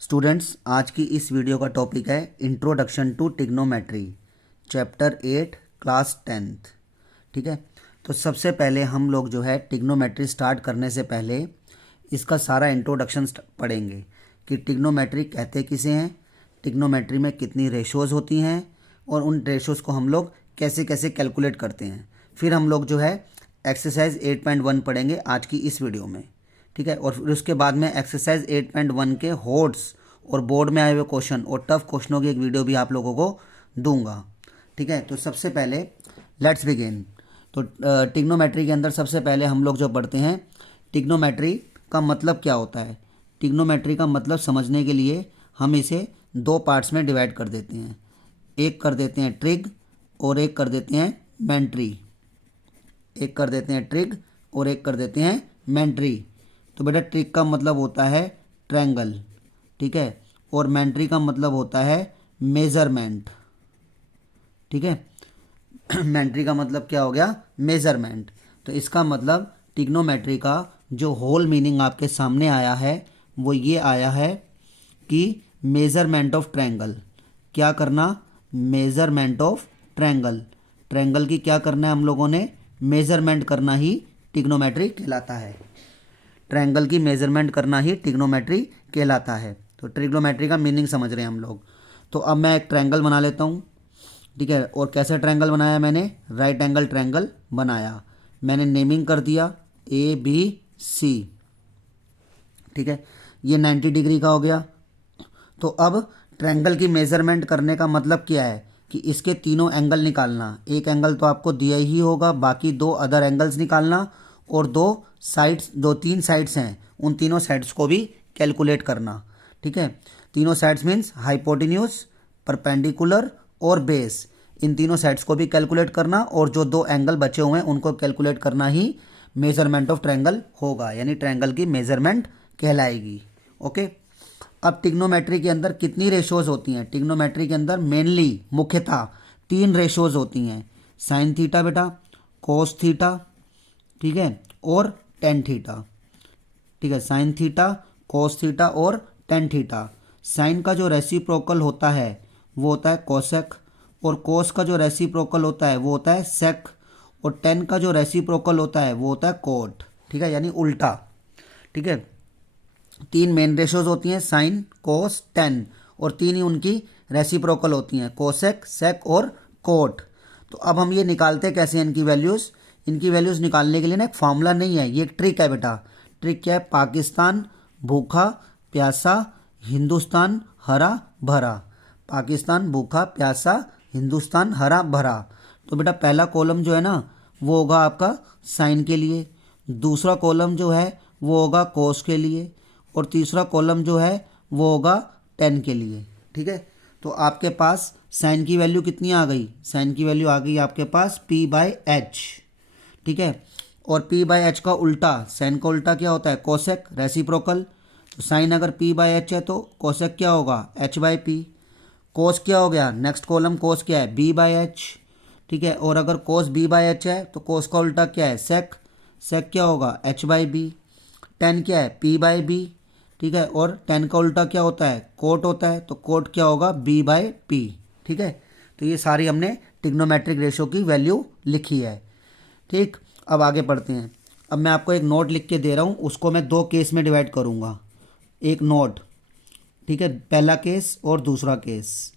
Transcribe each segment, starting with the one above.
Students, आज की इस वीडियो का टॉपिक है introduction to trigonometry, chapter 8, class 10th। ठीक है, तो सबसे पहले हम लोग जो है ट्रिग्नोमेट्री स्टार्ट करने से पहले इसका सारा इंट्रोडक्शन पढ़ेंगे कि ट्रिग्नोमेट्री कहते किसे हैं, ट्रिग्नोमेट्री में कितनी रेशोज़ होती हैं और उन रेशोज़ को हम लोग कैसे कैसे कैलकुलेट करते हैं। फिर हम लोग जो है एक्सरसाइज 8.1 पढ़ेंगे आज की इस वीडियो में। ठीक है, और फिर उसके बाद में एक्सरसाइज 8.1 के होड्स और बोर्ड में आए हुए क्वेश्चन और टफ क्वेश्चनों की एक वीडियो भी आप लोगों को दूंगा। ठीक है, तो सबसे पहले लेट्स बिगिन। तो ट्रिग्नोमेट्री के अंदर सबसे पहले हम लोग जो पढ़ते हैं, ट्रिग्नोमेट्री का मतलब क्या होता है। ट्रिग्नोमेट्री का मतलब समझने के लिए हम इसे दो पार्ट्स में डिवाइड कर देते हैं। एक कर देते हैं ट्रिग और एक कर देते हैं मेंट्री। एक कर देते हैं ट्रिग और एक कर देते हैं मेंट्री। तो बेटा ट्रिग का मतलब होता है ट्रायंगल, ठीक है, और मेंट्री का मतलब होता है मेज़रमेंट। ठीक है मेंट्री का मतलब क्या हो गया, मेज़रमेंट। तो इसका मतलब ट्रिग्नोमेट्री का जो होल मीनिंग आपके सामने आया है वो ये आया है कि मेज़रमेंट ऑफ ट्रायंगल। क्या करना, मेज़रमेंट ऑफ ट्रायंगल। ट्रायंगल की क्या करना है हम लोगों ने, मेज़रमेंट करना ही ट्रिग्नोमेट्री कहलाता है। ट्रायंगल की मेज़रमेंट करना ही ट्रिग्नोमेट्री कहलाता है। तो ट्रिग्नोमेट्री का मीनिंग समझ रहे हैं हम लोग। तो अब मैं एक ट्रायंगल बना लेता हूँ। ठीक है, और कैसे ट्रायंगल बनाया मैंने, राइट एंगल ट्रायंगल बनाया। मैंने नेमिंग कर दिया ABC। ठीक है, ये 90 डिग्री का हो गया। तो अब ट्रायंगल की मेज़रमेंट करने का मतलब क्या है कि इसके तीनों एंगल निकालना। एक एंगल तो आपको दिया ही होगा, बाकी दो अदर एंगल्स निकालना और दो तीन साइड्स हैं, उन तीनों साइड्स को भी कैलकुलेट करना। ठीक है, तीनों साइड्स मीन्स हाइपोटेन्यूज, परपेंडिकुलर और बेस। इन तीनों साइड्स को भी कैलकुलेट करना और जो दो एंगल बचे हुए हैं उनको कैलकुलेट करना ही मेजरमेंट ऑफ ट्रायंगल होगा, यानी ट्रायंगल की मेजरमेंट कहलाएगी। ओके, अब ट्रिग्नोमेट्री के अंदर कितनी रेशोज़ होती हैं। ट्रिग्नोमेट्री के अंदर मेनली मुख्यतः 3 रेशोज़ होती हैं, साइन थीटा बेटा, कोस थीटा, ठीक है, और टेन थीटा। ठीक है, साइन थीटा, कोस थीटा और टेन थीटा। साइन का जो रेसिप्रोकल होता है वो होता है कोसेक, और कोस का जो रेसिप्रोकल होता है वो होता है सेक, और टेन का जो रेसिप्रोकल होता है वो होता है कोट। ठीक है, यानी उल्टा। ठीक है, 3 मेन रेशोज होती हैं, साइन, कोस, टेन, और 3 ही उनकी रेसिप्रोकल होती हैं, कोसेक, सेक और कोट। तो अब हम ये निकालते कैसे हैं इनकी वैल्यूज़। इनकी वैल्यूज़ निकालने के लिए ना एक फार्मूला नहीं है, ये एक ट्रिक है बेटा। ट्रिक क्या है, पाकिस्तान भूखा प्यासा, हिंदुस्तान हरा भरा। पाकिस्तान भूखा प्यासा, हिंदुस्तान हरा भरा। तो बेटा पहला कॉलम जो है ना वो होगा आपका साइन के लिए, दूसरा कॉलम जो है वो होगा कोस के लिए, और तीसरा कॉलम जो है वो होगा टेन के लिए। ठीक है, तो आपके पास साइन की वैल्यू कितनी आ गई, साइन की वैल्यू आ गई आपके पास P/H। ठीक है, और P/H का उल्टा, साइन का उल्टा क्या होता है, कोसेक, रेसिप्रोकल। तो साइन अगर P/H है तो कोसेक क्या होगा, H/P। कोस क्या हो गया, नेक्स्ट कॉलम कोस क्या है, B/H। ठीक है, और अगर कोस B/H है तो कोस का उल्टा क्या है, सेक, सेक क्या होगा, H/B। टेन क्या है, P/B। ठीक है, और टेन का उल्टा क्या होता है, कोट होता है, तो कोट क्या होगा, B/P। ठीक है, तो ये सारी हमने ट्रिग्नोमेट्रिक रेशो की वैल्यू लिखी है। ठीक, अब आगे बढ़ते हैं। अब मैं आपको एक नोट लिख के दे रहा हूँ, उसको मैं 2 केस में डिवाइड करूँगा, एक नोट। ठीक है, पहला केस और दूसरा केस,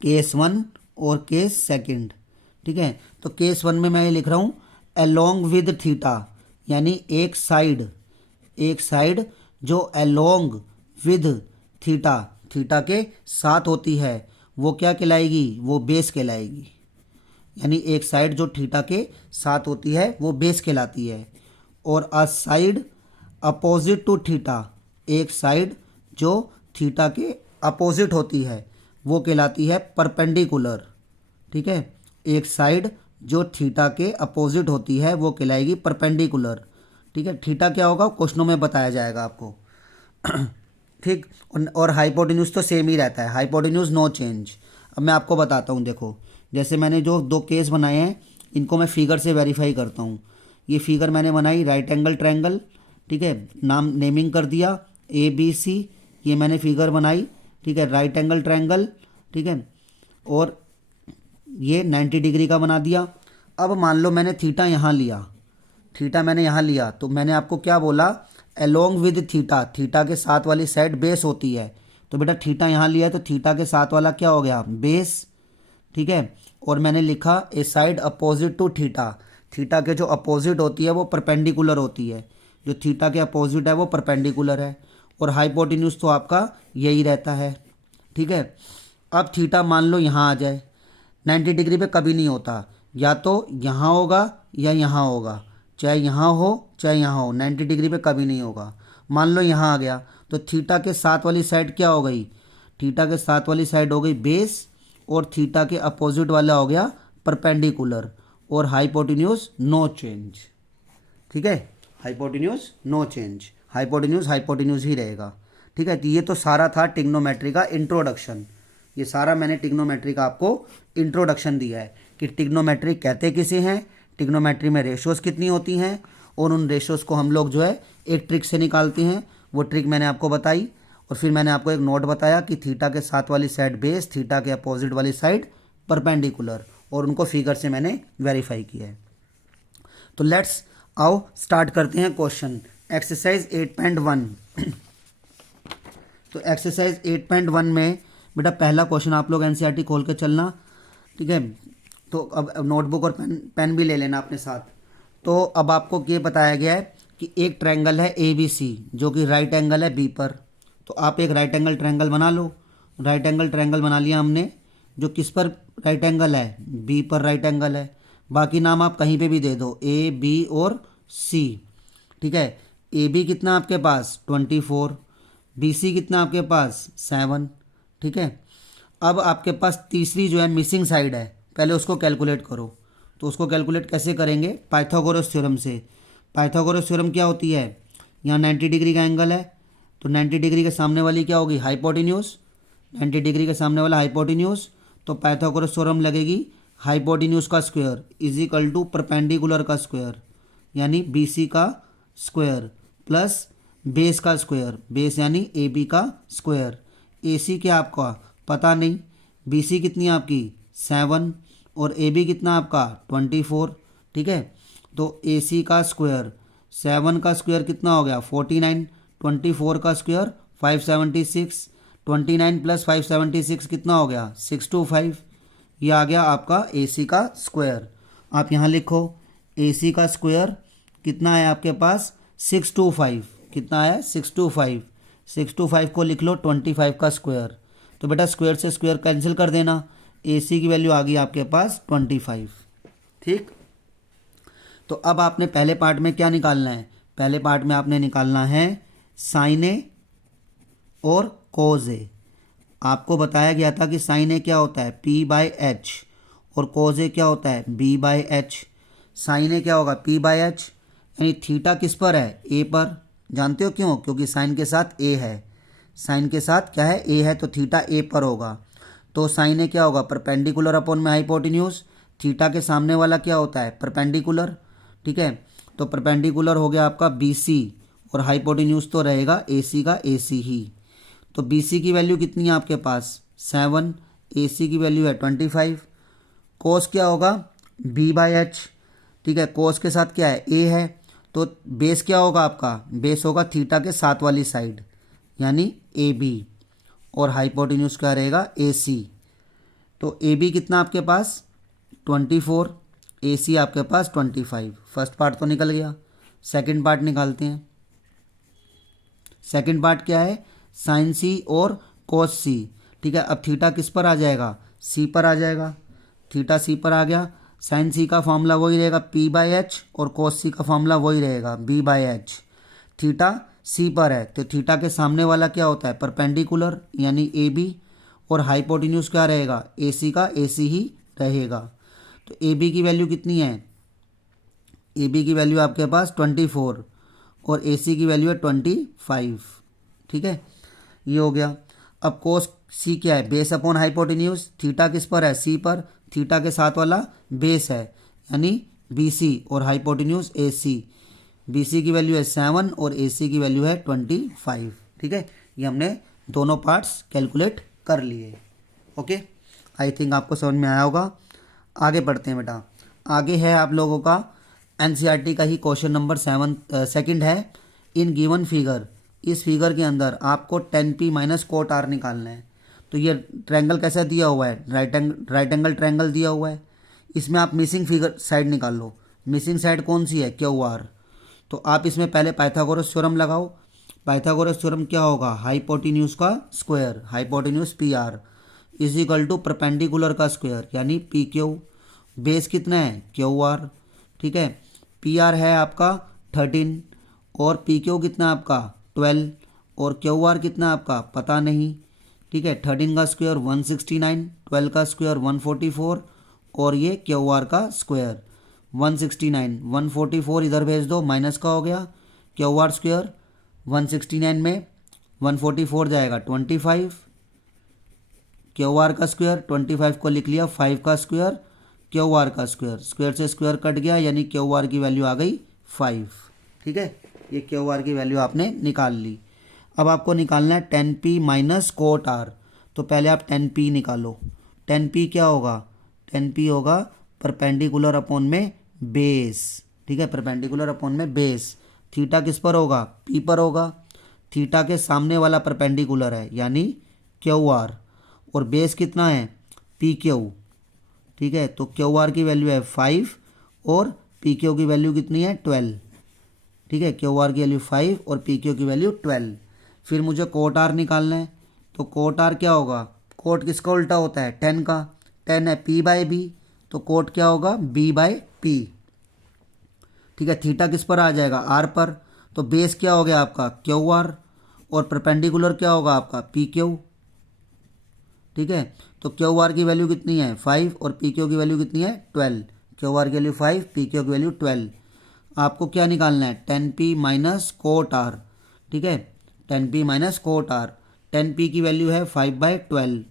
केस 1 और केस सेकंड। ठीक है, तो केस 1 में मैं ये लिख रहा हूँ अलोंग विद थीटा, यानी एक साइड जो अलोंग विद थीटा, थीटा के साथ होती है वो क्या कहलाएगी, वो बेस कहलाएगी। यानी एक साइड जो थीटा के साथ होती है वो बेस कहलाती है। और अ साइड अपोजिट टू थीटा, एक साइड जो थीटा के अपोजिट होती है वो कहलाती है परपेंडिकुलर। ठीक है, एक साइड जो थीटा के अपोजिट होती है वो कहलाएगी परपेंडिकुलर। ठीक है, थीटा क्या होगा क्वेश्चनों में बताया जाएगा आपको। ठीक, और हाइपोटेन्यूज तो सेम ही रहता है, हाइपोटेन्यूज नो चेंज। अब मैं आपको बताता हूँ, देखो जैसे मैंने जो 2 केस बनाए हैं इनको मैं फिगर से वेरीफाई करता हूँ। ये फिगर मैंने बनाई राइट एंगल ट्रायंगल। ठीक है, नाम नेमिंग कर दिया ABC, ये मैंने फिगर बनाई, ठीक है, राइट एंगल ट्रायंगल, ठीक है, और ये 90 डिग्री का बना दिया। अब मान लो मैंने थीटा यहाँ लिया, थीटा मैंने यहाँ लिया, तो मैंने आपको क्या बोला, अलोंग विद थीटा, थीटा के साथ वाली साइड बेस होती है। तो बेटा थीटा यहाँ लिया है तो थीटा के साथ वाला क्या हो गया, बेस, ठीक है। और मैंने लिखा A side opposite to theta, theta के जो अपोजिट होती है वो परपेंडिकुलर होती है, जो थीटा के अपोजिट है वो परपेंडिकुलर है। और हाइपोटेन्यूज तो आपका यही रहता है, ठीक है। अब थीटा मान लो यहाँ आ जाए, 90 डिग्री पे कभी नहीं होता, या तो यहाँ होगा या यहाँ होगा, चाहे यहाँ हो चाहे यहाँ हो, 90 डिग्री पे कभी नहीं होगा। मान लो यहाँ आ गया तो थीटा के साथ वाली साइड क्या हो गई, थीटा के साथ वाली साइड हो गई बेस, और थीटा के अपोजिट वाला हो गया परपेंडिकुलर, और हाइपोटेन्यूज नो चेंज, ठीक है, hypotenuse no change, hypotenuse hypotenuse ही रहेगा, ठीक है। तो ये तो सारा था टिग्नोमेट्री का इंट्रोडक्शन, ये सारा मैंने टिग्नोमेट्री का आपको इंट्रोडक्शन दिया है कि टिग्नोमेट्री कहते किसे हैं, टिग्नोमेट्री में रेशोज़ कितनी होती हैं, और उन रेशोज़ को हम लोग जो है एक ट्रिक से निकालते हैं, वो ट्रिक मैंने आपको बताई। और फिर मैंने आपको एक नोट बताया कि थीटा के साथ वाली साइड बेस, थीटा के अपोजिट वाली साइड परपेंडिकुलर, और उनको फिगर से मैंने वेरीफाई किया है। तो लेट्स आओ स्टार्ट करते हैं क्वेश्चन। एक्सरसाइज 8.1। तो एक्सरसाइज 8.1 में बेटा पहला क्वेश्चन आप लोग एनसीईआरटी खोल के चलना, ठीक है। तो अब नोटबुक और पेन भी ले लेना अपने साथ। तो अब आपको ये बताया गया है कि एक ट्रायंगल है ABC जो कि राइट एंगल है B पर। तो आप एक राइट एंगल ट्रायंगल बना लो। राइट एंगल ट्रायंगल बना लिया हमने, जो किस पर राइट एंगल है, B पर राइट एंगल है। बाकी नाम आप कहीं पे भी दे दो, A B और C, ठीक है। AB कितना आपके पास 24, BC कितना आपके पास 7, ठीक है। अब आपके पास तीसरी जो है मिसिंग साइड है, पहले उसको कैलकुलेट करो। तो उसको कैलकुलेट कैसे करेंगे, पाइथागोरस थ्योरम से। पाइथागोरस थ्योरम क्या होती है, यहाँ 90 डिग्री का एंगल है, तो 90 डिग्री के सामने वाली क्या होगी, हाइपोटेन्यूज, 90 डिग्री के सामने वाला हाइपोटेन्यूज। तो पाइथागोरस थ्योरम लगेगी हाइपोटेन्यूज का square is equal to perpendicular का स्क्वायर, यानी BC का स्क्वायर प्लस बेस का स्क्वायर, बेस यानी AB का स्क्वायर। AC क्या आपका पता नहीं, BC कितनी आपकी 7 और AB कितना आपका 24, ठीक है। तो AC का स्क्वायर, 7 का स्क्वायर कितना हो गया 49, 24 का स्क्वायर 576, 29 प्लस 576 कितना हो गया 625। ये आ गया आपका AC का स्क्वायर। आप यहाँ लिखो AC का स्क्वायर कितना है आपके पास 625, कितना है 625, 625 को लिख लो 25 का स्क्वायर। तो बेटा स्क्वायर से स्क्वायर कैंसिल कर देना, AC की वैल्यू आ गई आपके पास 25, ठीक। तो अब आपने पहले पार्ट में क्या निकालना है, पहले पार्ट में आपने निकालना है साइन ए और कोज ए। आपको बताया गया था कि साइन ए क्या होता है P/H और कोज ए क्या होता है B/H। साइन ए क्या होगा P/H, यानी थीटा किस पर है A पर। जानते हो क्यों, क्योंकि साइन के साथ A है, साइन के साथ क्या है A है, तो थीटा A पर होगा। तो साइन ए क्या होगा परपेंडिकुलर अपॉन में हाइपोटेन्यूज, थीटा के सामने वाला क्या होता है परपेंडिकुलर, ठीक है। तो परपेंडिकुलर हो गया आपका BC और हाइपोटेन्यूज तो रहेगा AC का AC ही। तो BC की वैल्यू कितनी है आपके पास 7, AC की वैल्यू है 25। कोस क्या होगा B/H, ठीक है। कोस के साथ क्या है A है, तो बेस क्या होगा आपका, बेस होगा थीटा के साथ वाली साइड यानी AB, और हाइपोटेन्यूज क्या रहेगा AC। तो AB कितना आपके पास 24, AC आपके पास 25। फर्स्ट पार्ट तो निकल गया, सेकंड पार्ट निकालते हैं। सेकंड पार्ट क्या है साइन C और कोस C, ठीक है। अब थीटा किस पर आ जाएगा C पर आ जाएगा, थीटा C पर आ गया। साइन C का फॉर्मूला वही रहेगा P/H और कोस C का फॉर्मूला वही रहेगा B/H। थीटा C पर है तो थीटा के सामने वाला क्या होता है परपेंडिकुलर यानी AB, और हाइपोटेन्यूज क्या रहेगा AC का AC ही रहेगा। तो AB की वैल्यू कितनी है, AB की वैल्यू आपके पास 24 और AC की वैल्यू है 25, ठीक है। ये हो गया। अब कोस C क्या है बेस अपॉन हाइपोटेन्यूज, थीटा किस पर है C पर, थीटा के साथ वाला बेस है यानी BC और हाइपोटेन्यूज AC। BC की वैल्यू है 7 और AC की वैल्यू है 25, ठीक है। ये हमने दोनों पार्ट्स कैलकुलेट कर लिए। ओके, आई थिंक आपको समझ में आया होगा। आगे बढ़ते हैं बेटा। आगे है आप लोगों का एनसीईआरटी का ही क्वेश्चन नंबर सेकंड है। इन गिवन फिगर, इस फिगर के अंदर आपको 10p माइनस कोट आर निकालना है। तो ये ट्रायंगल कैसा दिया हुआ है, राइट एंगल ट्रायंगल दिया हुआ है। इसमें आप मिसिंग फिगर साइड निकाल लो। मिसिंग साइड कौन सी है, क्यू आर। तो आप इसमें पहले पाइथागोरस थ्योरम लगाओ। पाइथागोरस थ्योरम क्या होगा, हाइपोटेन्यूज का square, hypotenuse P R is equal to perpendicular का स्क्वायर यानी पी क्यू। बेस कितना है, क्यू आर। ठीक है, पी आर है आपका 13 और पी क्यू कितना आपका 12 और क्यू आर कितना आपका पता नहीं। ठीक है, 13 का स्क्वायर 169, 12 का स्क्वायर 144 और ये क्यू आर का स्क्वायर 169। 144 इधर भेज दो, माइनस का हो गया। क्यू आर स्क्वायर 169 में 144 जाएगा 25, क्यू आर का स्क्वायर 25 को लिख लिया 5 का स्क्वायर, क्यू आर का स्क्वायर, स्क्वायर से स्क्वायर कट गया यानी क्यू आर की वैल्यू आ गई 5। ठीक है, ये क्यू आर की वैल्यू आपने निकाल ली। अब आपको निकालना है 10p माइनस कोट आर। तो पहले आप 10p निकालो। 10p क्या होगा, 10p होगा परपेंडिकुलर अपॉन में बेस। ठीक है, परपेंडिकुलर अपॉन में बेस। थीटा किस पर होगा, p पर होगा। थीटा के सामने वाला परपेंडिकुलर है यानी क्यू आर और बेस कितना है, पी क्यू। ठीक है, तो क्यू आर की वैल्यू है 5 और पी क्यू की वैल्यू कितनी है 12। ठीक है, क्यू आर की वैल्यू 5 और पी क्यू की वैल्यू 12। फिर मुझे कोट आर निकालना है। तो कोट आर क्या होगा, कोट किसका उल्टा होता है, 10 का। 10 है पी बाय बी, तो कोट क्या होगा, बी बाय पी। ठीक है, थीटा किस पर आ जाएगा, आर पर। तो बेस क्या हो गया आपका क्यू आर और परपेंडिकुलर क्या होगा आपका पी क्यू। ठीक है, तो क्यू आर की वैल्यू कितनी है 5 और पी क्यू की वैल्यू कितनी है 12। क्यू आर की वैल्यू 5, पी क्यू की वैल्यू 12। आपको क्या निकालना है, 10p माइनस कोट आर। ठीक है, 10p minus cot are. 10p की वैल्यू है 5/12,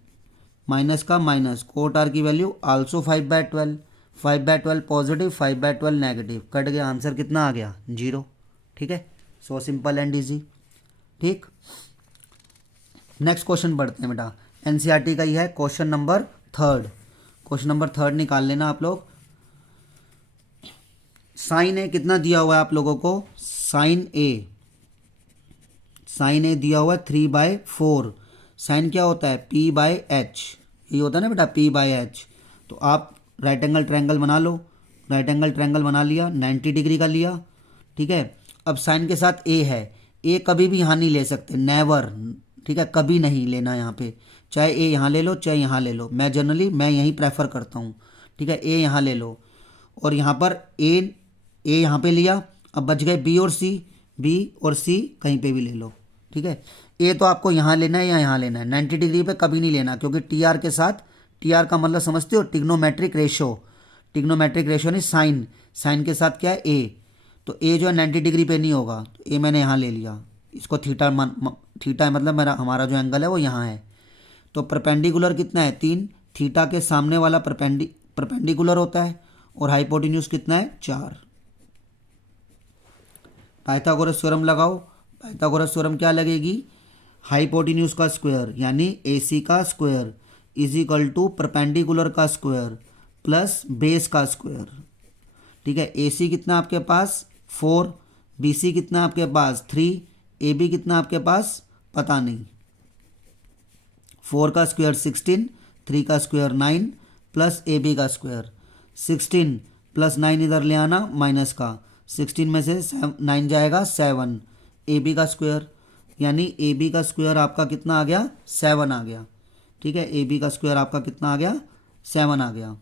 माइनस का माइनस, कोट आर की value also 5/12। 5/12 positive, 5/12 negative, cut गया, आंसर कितना आ गया 0। ठीक है, सो सिंपल एंड ईजी। ठीक, नेक्स्ट क्वेश्चन बढ़ते हैं बेटा। एनसीईआरटी का ही है question number third. Question number third निकाल लेना आप लोग। साइन ए कितना दिया हुआ है आप लोगों को, साइन ए, साइन ए दिया हुआ है 3/4। साइन क्या होता है, पी बाय एच, ये होता है ना बेटा पी बाय एच। तो आप राइट एंगल ट्रायंगल बना लो। राइट एंगल ट्रायंगल बना लिया, 90 डिग्री का लिया। ठीक है, अब साइन के साथ ए है, ए कभी भी यहाँ नहीं ले सकते, नेवर। ठीक है, कभी नहीं लेना यहाँ पे, चाहे ए यहाँ ले लो चाहे यहाँ ले लो। मैं जनरली यहीं प्रेफर करता हूँ। ठीक है, ए यहाँ ले लो और यहाँ पर ए यहाँ पे लिया। अब बच गए बी और सी, बी और सी कहीं पे भी ले लो। ठीक है, ए तो आपको यहाँ लेना है या यहाँ लेना है, 90 डिग्री पे कभी नहीं लेना, क्योंकि टी आर के साथ, टी आर का मतलब समझते हो, टिग्नोमेट्रिक रेशो। टिग्नोमेट्रिक रेशो नहीं, साइन, साइन के साथ क्या है ए। तो ए जो है 90 डिग्री पे नहीं होगा, तो ए मैंने यहाँ ले लिया। इसको थीटा थीटा मतलब हमारा जो एंगल है वो यहाँ है। तो परपेंडिकुलर कितना है 3, थीटा के सामने वाला परपेंडिकुलर होता है और हाइपोटेन्यूज कितना है 4। पाइथागोरस थ्योरम लगाओ। पाइथागोरस थ्योरम क्या लगेगी, हाइपोटेन्यूज का स्क्वायर यानी AC का square is equal to perpendicular का स्क्वायर प्लस बेस का स्क्वायर। ठीक है, AC कितना आपके पास 4, BC कितना आपके पास 3, AB कितना आपके पास पता नहीं। 4 का स्क्वायर 16, 3 का स्क्वायर 9 प्लस AB का स्क्वायर। 16 प्लस 9 इधर ले आना, माइनस का, 16 में से 9 जाएगा 7, AB का स्क्वायर यानी AB का स्क्वायर आपका कितना आ गया 7 आ गया। ठीक है, AB का स्क्वायर आपका कितना आ गया 7 आ गया।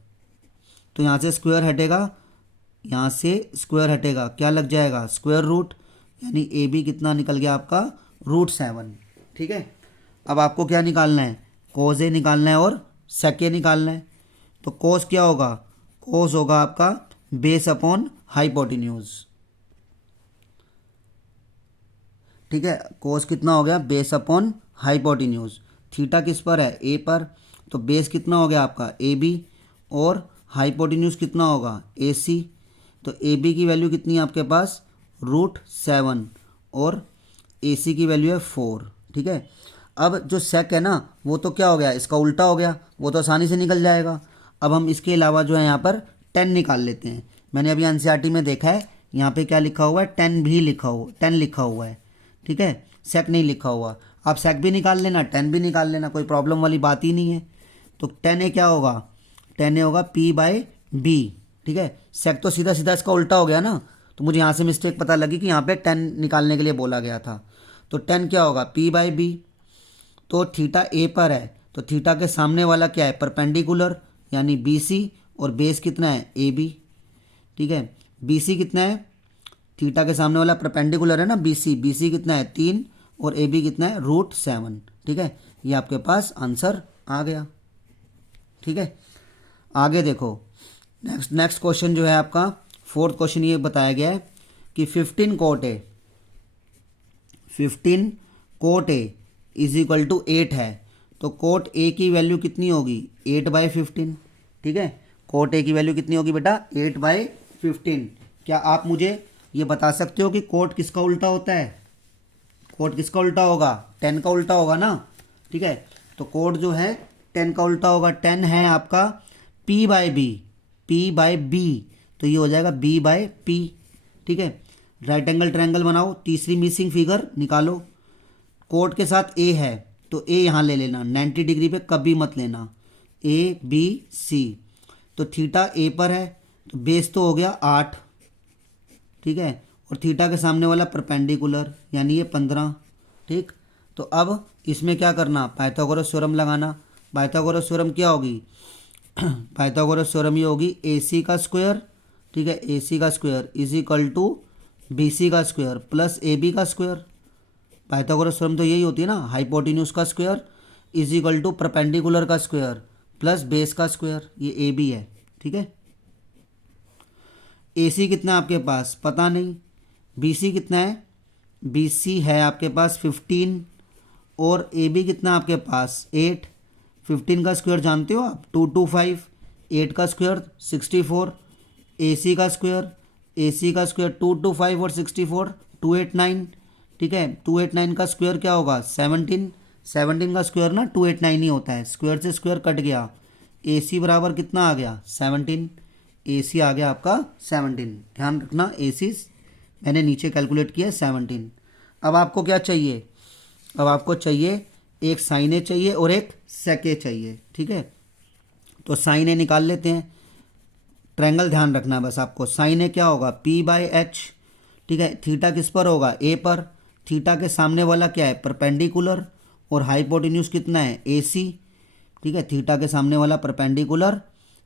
तो यहाँ से स्क्वायर हटेगा, यहाँ से स्क्वायर हटेगा, क्या लग जाएगा स्क्वायर रूट, यानी AB कितना निकल गया आपका √7। ठीक है, अब आपको क्या निकालना है, कोस ए निकालना है और सेक ए निकालना है। तो कोस क्या होगा, कोस होगा आपका बेस अपॉन हाइपोटेन्यूज। ठीक है, कोस कितना हो गया बेस अपॉन हाइपोटेन्यूज। थीटा किस पर है ए पर, तो बेस कितना हो गया आपका AB और हाइपोटेन्यूज कितना होगा AC। तो AB की वैल्यू कितनी है आपके पास √7 और AC की वैल्यू है 4। ठीक है, अब जो सेक है ना वो तो क्या हो गया, इसका उल्टा हो गया, वो तो आसानी से निकल जाएगा। अब हम इसके अलावा जो है यहाँ पर 10 निकाल लेते हैं। मैंने अभी एनसीईआरटी में देखा है यहाँ पे क्या लिखा हुआ है, 10 भी लिखा हुआ, 10 लिखा हुआ है, ठीक है, सेक नहीं लिखा हुआ। आप सेक भी निकाल लेना, 10 भी निकाल लेना, कोई प्रॉब्लम वाली बात ही नहीं है। तो 10 क्या होगा, 10 होगा P/B, ठीक है। सेक तो सीधा सीधा इसका उल्टा हो गया ना, तो मुझे यहाँ से मिस्टेक पता लगी कि यहाँ पे 10 निकालने के लिए बोला गया था। तो 10 क्या होगा, P/B। तो थीटा ए पर है, तो थीटा के सामने वाला क्या है, परपेंडिकुलर, यानी BC, और बेस कितना है, AB, ठीक है। BC कितना है, थीटा के सामने वाला परपेंडिकुलर है ना BC कितना है 3, और AB कितना है √7, ठीक है। ये आपके पास आंसर आ गया, ठीक है। आगे देखो, नेक्स्ट क्वेश्चन जो है आपका फोर्थ क्वेश्चन, ये बताया गया है कि 15 cot A is equal to 8 है, तो कोट ए की वैल्यू कितनी होगी, 8/15, ठीक है। कोट ए की वैल्यू कितनी होगी बेटा, 8/15। क्या आप मुझे ये बता सकते हो कि कोट किसका उल्टा होता है, कोट किसका उल्टा होगा, 10 का उल्टा होगा ना, ठीक है। तो कोट जो है 10 का उल्टा होगा, 10 है आपका P/B, तो ये हो जाएगा B/P, ठीक है। राइट एंगल ट्रायंगल बनाओ, तीसरी मिसिंग फिगर निकालो। कोट के साथ ए है, तो ए यहाँ ले लेना, 90 डिग्री पे कभी मत लेना, ABC। तो थीटा ए पर है, तो बेस तो हो गया 8, ठीक है, और थीटा के सामने वाला परपेंडिकुलर, यानी ये 15, ठीक। तो अब इसमें क्या करना, पाइथागोरस थ्योरम लगाना। पाइथागोरस थ्योरम क्या होगी, पाइथागोरस थ्योरम ये होगी AC का स्क्वायर, ठीक है, AC का square is equal to BC का स्क्वायर प्लस AB का स्क्वायर। पाइथागोरस थ्योरम तो यही होती है ना, हाइपोटेन्यूज का square is equal to perpendicular का स्क्वायर प्लस बेस का स्क्वायर, ये AB है, ठीक है। AC कितना है आपके पास पता नहीं, BC कितना है, BC है आपके पास 15, और AB कितना आपके पास 8। 15 का स्क्वायर जानते हो आप, 225, 8 का स्क्वायर 64, AC का स्क्वायर, AC का स्क्वायर 225 और 64 289, ठीक है। 289 का स्क्वायर क्या होगा 17, 17 का स्क्वायर ना 289 ही होता है, स्क्वायर से स्क्वायर कट गया, AC बराबर कितना आ गया 17, AC आ गया आपका 17। ध्यान रखना AC मैंने नीचे कैलकुलेट किया 17। अब आपको क्या चाहिए, अब आपको चाहिए एक साइन ए चाहिए और एक सेक ए चाहिए, ठीक है। तो साइन ए निकाल लेते हैं, ट्रायंगल ध्यान रखना है बस आपको। साइन ए क्या होगा P/H, ठीक है। थीटा किस पर होगा, ए पर, थीटा के सामने वाला क्या है परपेंडिकुलर, और हाइपोटेन्यूज कितना है AC, ठीक है। थीटा के सामने वाला परपेंडिकुलर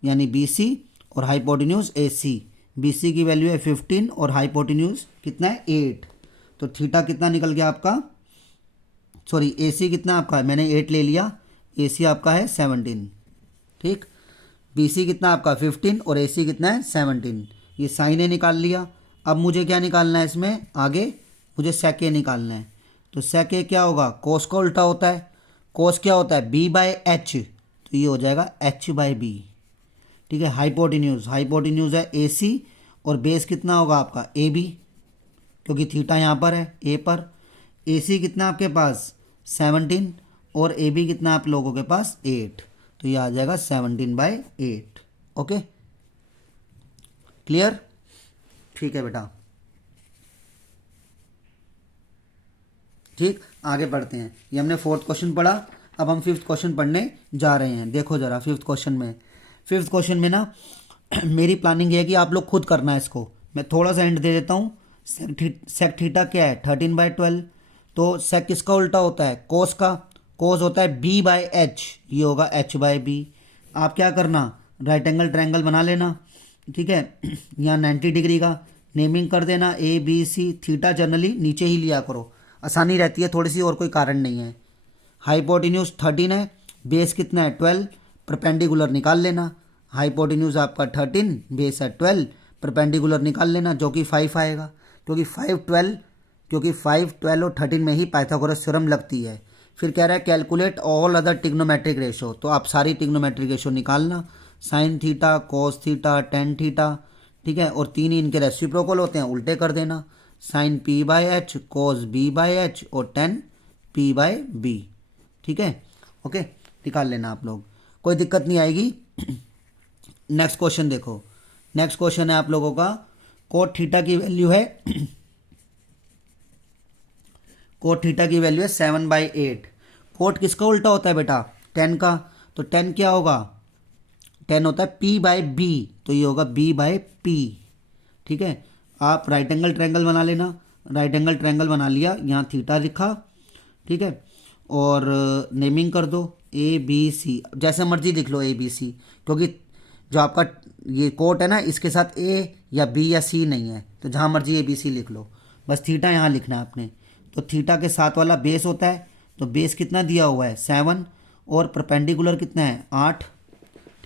यानी BC, और हाइपोटेन्यूज AC। BC की वैल्यू है 15 और हाइपोटेन्यूज कितना है 8। तो थीटा कितना निकल गया आपका, सॉरी AC कितना आपका है, मैंने 8 ले लिया, AC आपका है 17, ठीक। BC कितना आपका 15 और AC कितना है 17। ये साइन ए निकाल लिया। अब मुझे क्या निकालना है इसमें आगे, मुझे सेक ए निकालना है। तो सेक ए क्या होगा, कोस का उल्टा होता है, कोस क्या होता है B/H, तो ये हो जाएगा H/B, ठीक है। हाइपोटेन्यूज, हाइपोटेन्यूज है AC, और बेस कितना होगा आपका AB, क्योंकि थीटा यहाँ पर है A पर। AC कितना आपके पास 17, और AB कितना आप लोगों के पास 8, तो ये आ जाएगा 17/8। ओके, क्लियर, ठीक है बेटा। ठीक, आगे बढ़ते हैं। ये हमने फोर्थ क्वेश्चन पढ़ा, अब हम फिफ्थ क्वेश्चन पढ़ने जा रहे हैं। देखो जरा फिफ्थ क्वेश्चन में ना मेरी प्लानिंग ये है कि आप लोग खुद करना है इसको। मैं थोड़ा सा हिंट दे देता हूँ। सेक थीटा क्या है 13/12, तो सेक किसका उल्टा होता है कोस का, कोस होता है B/H, ये होगा H/B। आप क्या करना, राइट एंगल ट्रायंगल बना लेना, ठीक है। यहाँ 90 डिग्री का नेमिंग कर देना ABC। थीटा जनरली नीचे ही लिया करो, आसानी रहती है थोड़ी सी, और कोई कारण नहीं है। हाइपोटेन्यूज 13 है, बेस कितना है 12, परपेंडिकुलर निकाल लेना। हाइपोटेन्यूज आपका 13, बेस है 12, परपेंडिकुलर निकाल लेना जो कि 5 आएगा, क्योंकि 5, 12 और 13 में ही पाइथागोरस थ्योरम लगती है। फिर कह रहा है calculate all other trigonometric ratio, तो आप सारी टिग्नोमेट्रिक रेशो निकालना, sine theta, cos theta, tan theta, ठीक है। और तीन ही इनके रेसिप्रोकल होते हैं, उल्टे कर देना, साइन P/H, कोस B/H और टेन P/B, ठीक है, ओके, निकाल लेना आप लोग, कोई दिक्कत नहीं आएगी। नेक्स्ट क्वेश्चन देखो, नेक्स्ट क्वेश्चन है आप लोगों का कोट थीटा की वैल्यू है कोट थीटा की वैल्यू है 7/8। कोट किसका उल्टा होता है बेटा? टेन का। तो टेन क्या होगा? टेन होता है P/B, तो ये होगा B/P। ठीक है, आप राइट एंगल ट्रायंगल बना लेना। राइट एंगल ट्रायंगल बना लिया, यहाँ थीटा लिखा, ठीक है, और नेमिंग कर दो ABC, जैसे मर्जी लिख लो ABC, क्योंकि जो आपका ये कोट है ना, इसके साथ A या B या C नहीं है, तो जहाँ मर्जी ABC लिख लो, बस थीटा यहाँ लिखना है आपने। तो थीटा के साथ वाला बेस होता है, तो बेस कितना दिया हुआ है? 7, और परपेंडिकुलर कितना है? 8।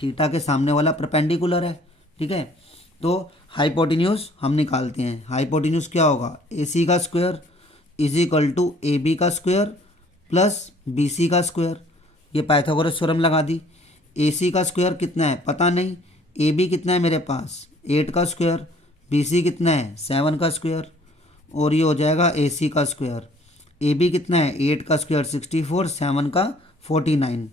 थीटा के सामने वाला परपेंडिकुलर है, ठीक है। तो हाइपोटेन्यूज हम निकालते हैं। हाइपोटेन्यूज क्या होगा? AC का square is equal to AB का स्क्वायर प्लस BC का स्क्वायर। ये पाइथागोरस थ्योरम लगा दी। AC का स्क्वायर कितना है पता नहीं, AB कितना है मेरे पास 8 का स्क्वायर, BC कितना है 7 का स्क्वायर, और ये हो जाएगा AC का स्क्वायर। AB कितना है 8 का स्क्वायर 64, 7 का 49,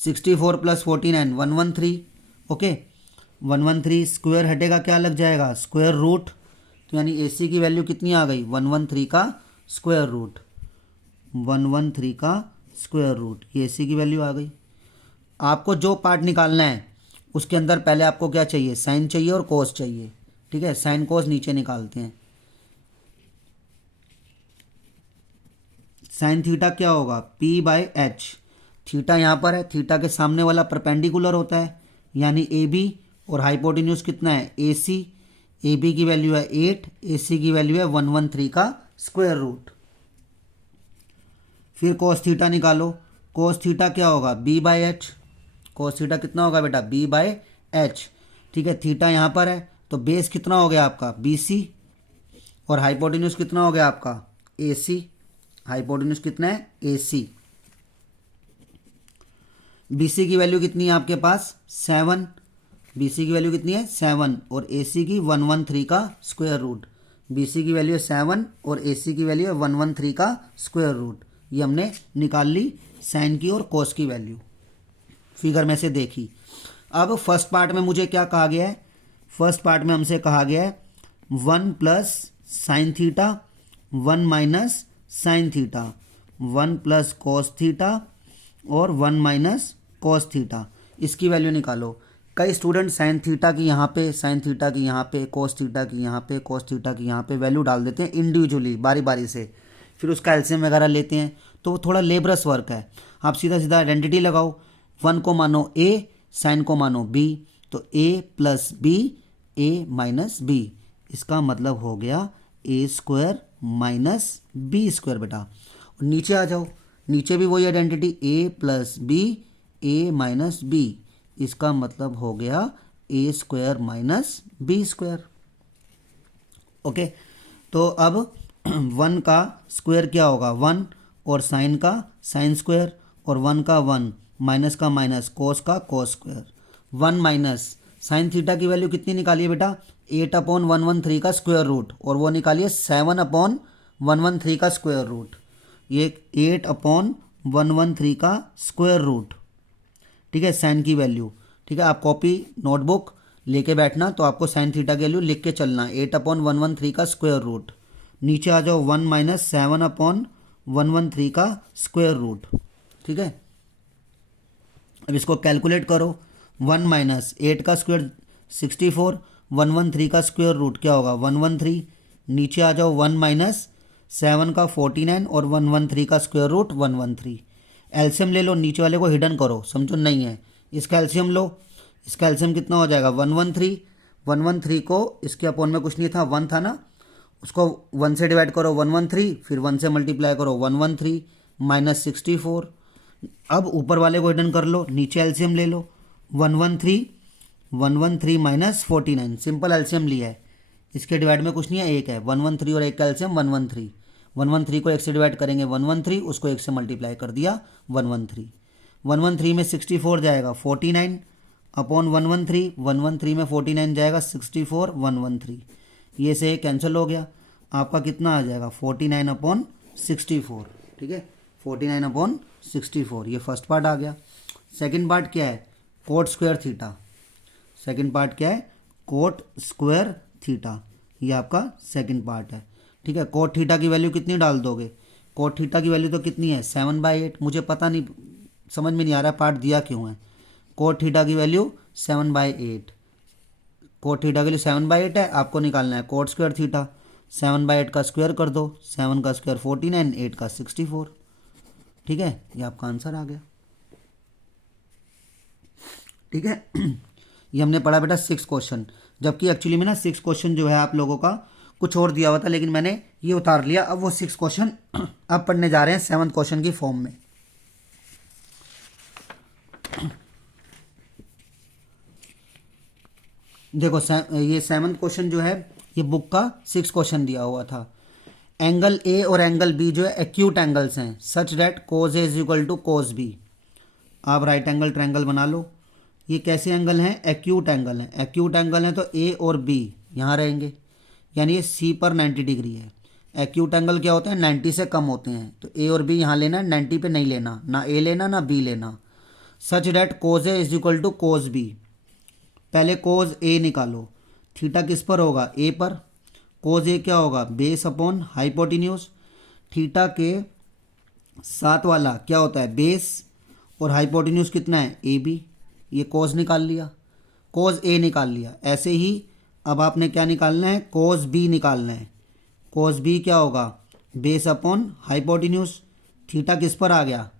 64 प्लस 49 113। ओके, 113 स्क्वायर हटेगा क्या लग जाएगा? Square root. तो यानी AC की वैल्यू कितनी आ गई? 113 का स्क्वायर रूट, 113 का स्क्वायर रूट, ये AC की वैल्यू आ गई। आपको जो पार्ट निकालना है उसके अंदर पहले आपको क्या चाहिए? साइन चाहिए और कोस चाहिए, ठीक है। साइन कोस नीचे निकालते हैं। साइन थीटा क्या होगा? P/H। थीटा यहाँ पर है, थीटा के सामने वाला परपेंडिकुलर होता है, यानी AB, और हाइपोटेन्यूज कितना है? AC। AB की वैल्यू है 8, AC की वैल्यू है 113 का स्क्वायर रूट। फिर कोस थीटा निकालो। कोस थीटा क्या होगा? B/H। कोस थीटा कितना होगा बेटा? B/H, ठीक है। थीटा यहाँ पर है, तो बेस कितना हो गया आपका? BC, और हाइपोटेन्यूज कितना हो गया आपका? AC। हाइपोटेन्यूज कितना है? AC। BC की वैल्यू कितनी है आपके पास? 7। BC की वैल्यू कितनी है? 7, और AC की 113 का स्क्वायर रूट। BC की वैल्यू है 7 और AC की वैल्यू है 113 का स्क्वायर रूट। ये हमने निकाल ली साइन की और कोस की वैल्यू, फिगर में से देखी। अब फर्स्ट पार्ट में मुझे क्या कहा गया है? फर्स्ट पार्ट में हमसे कहा गया है 1 plus sine theta, 1 minus sine theta, 1 plus cos theta, और 1 माइनस कोस थीटा। इसकी वैल्यू निकालो। कई स्टूडेंट साइन थीटा की यहाँ पे, साइन थीटा की यहाँ पे, कोस थीटा की यहाँ पे, कोस थीटा की यहाँ पे वैल्यू डाल देते हैं इंडिविजुअली, बारी बारी से, फिर उसका एलसीएम वगैरह लेते हैं, तो वो थोड़ा लेबरस वर्क है। आप सीधा सीधा आइडेंटिटी लगाओ। 1 को मानो A, साइन को मानो B, तो A plus B, A minus B, इसका मतलब हो गया A square minus B square बेटा। और नीचे आ जाओ, नीचे भी वही identity, A plus B, A minus B, इसका मतलब हो गया A square minus B square. Okay, तो अब 1 का स्क्वायर क्या होगा? 1, और साइन का साइन स्क्वायर, और 1 का 1, माइनस का माइनस, कोस का cos square. 1 minus sine theta की वैल्यू कितनी निकालिए बेटा? 8/113 का स्क्वायर रूट, और वो निकालिए 7/113 का स्क्वायर रूट। ये 8/113 का स्क्वायर रूट, ठीक है, साइन की वैल्यू। ठीक है, आप कॉपी नोटबुक लेके बैठना, तो आपको साइन थीटा की वैल्यू लिख के चलना। 8/113 का स्क्वायर रूट। नीचे आ जाओ, 1 माइनस 7/113 का स्क्वायर रूट। ठीक है, अब इसको कैलकुलेट करो। 1 माइनस 8 का स्क्वायर 64, 113 का स्क्वायर रूट क्या होगा? 113। नीचे आ जाओ, 1 माइनस 7 का 49, और 113 का स्क्वायर रूट 113। एलसीएम ले लो, नीचे वाले को हिडन करो, समझो नहीं है। इसका एलसीएम लो, इसका एलसीएम कितना हो जाएगा? 113। 113 को इसके अपॉन में कुछ नहीं था, 1 था ना, उसको 1 से डिवाइड करो 113, फिर 1 से मल्टीप्लाई करो 113 माइनस 64। अब ऊपर वाले को हिडन कर लो, नीचे एलसीएम ले लो। 113 माइनस 49, सिंपल एलसीएम लिया है, इसके डिवाइड में कुछ नहीं है, 1 है। 113 और 1 का एलसीएम 113। 113 को 1 से डिवाइड करेंगे 113, उसको 1 से मल्टीप्लाई कर दिया 113। 113 में 64 जाएगा 49 अपॉन 113, 113 में 49 जाएगा 64 113, ये से कैंसिल हो गया। आपका कितना आ जाएगा? 49/64। ठीक है, 49/64, ये फर्स्ट पार्ट आ गया। सेकंड पार्ट क्या है, coat square theta. Second part क्या है, कोट स्क्वायर थीटा, ये आपका सेकंड पार्ट है। ठीक है, कोट थीटा की वैल्यू कितनी डाल दोगे, कोट थीटा की वैल्यू तो कितनी है 7/8, मुझे पता नहीं, समझ में नहीं आ रहा पार्ट दिया क्यों है। कोट थीटा की वैल्यू 7/8, कोट थीटा की वैल्यू 7/8 है, आपको निकालना है कोट स्क्वायर थीटा। 7/8 का स्क्वायर कर दो, 7 का स्क्वायर 49, 8 का 64। ठीक है, ये आपका आंसर आ गया। ठीक है, ये हमने पढ़ा बेटा 6 क्वेश्चन, जबकि एक्चुअली में ना 6 क्वेश्चन जो है आप लोगों का कुछ और दिया हुआ था, लेकिन मैंने ये उतार लिया। अब वो 6 क्वेश्चन अब पढ़ने जा रहे हैं 7th क्वेश्चन की फॉर्म में। देखो ये 7th क्वेश्चन जो है ये बुक का 6 क्वेश्चन दिया हुआ था। एंगल ए और एंगल बी जो है एक्यूट एंगल्स हैं, such that cos A is equal to cos B. आप राइट एंगल ट्रायंगल बना लो। ये कैसे एंगल हैं, एक्यूट एंगल हैं। एक्यूट एंगल हैं तो ए और बी यहाँ रहेंगे, यानी ये सी पर 90 डिग्री है। एक्यूट एंगल क्या होते हैं, 90 से कम होते हैं, तो ए और बी यहाँ लेना है, 90 पे नहीं लेना, ना ए लेना ना बी लेना। Such that cos A is equal to cos B. पहले कोज ए निकालो, थीटा किस पर होगा, ए पर। कोज ए क्या होगा, बेस अपॉन हाइपोटेन्यूज। थीटा के साथ वाला क्या होता है, बेस, और हाइपोटेन्यूज कितना है, ए बी। ये कोज निकाल लिया, कोज ए निकाल लिया। ऐसे ही अब आपने क्या निकालना है, कोज बी निकालना है। कोज बी क्या होगा, बेस अपॉन हाइपोटेन्यूज। थीटा किस पर आ गया,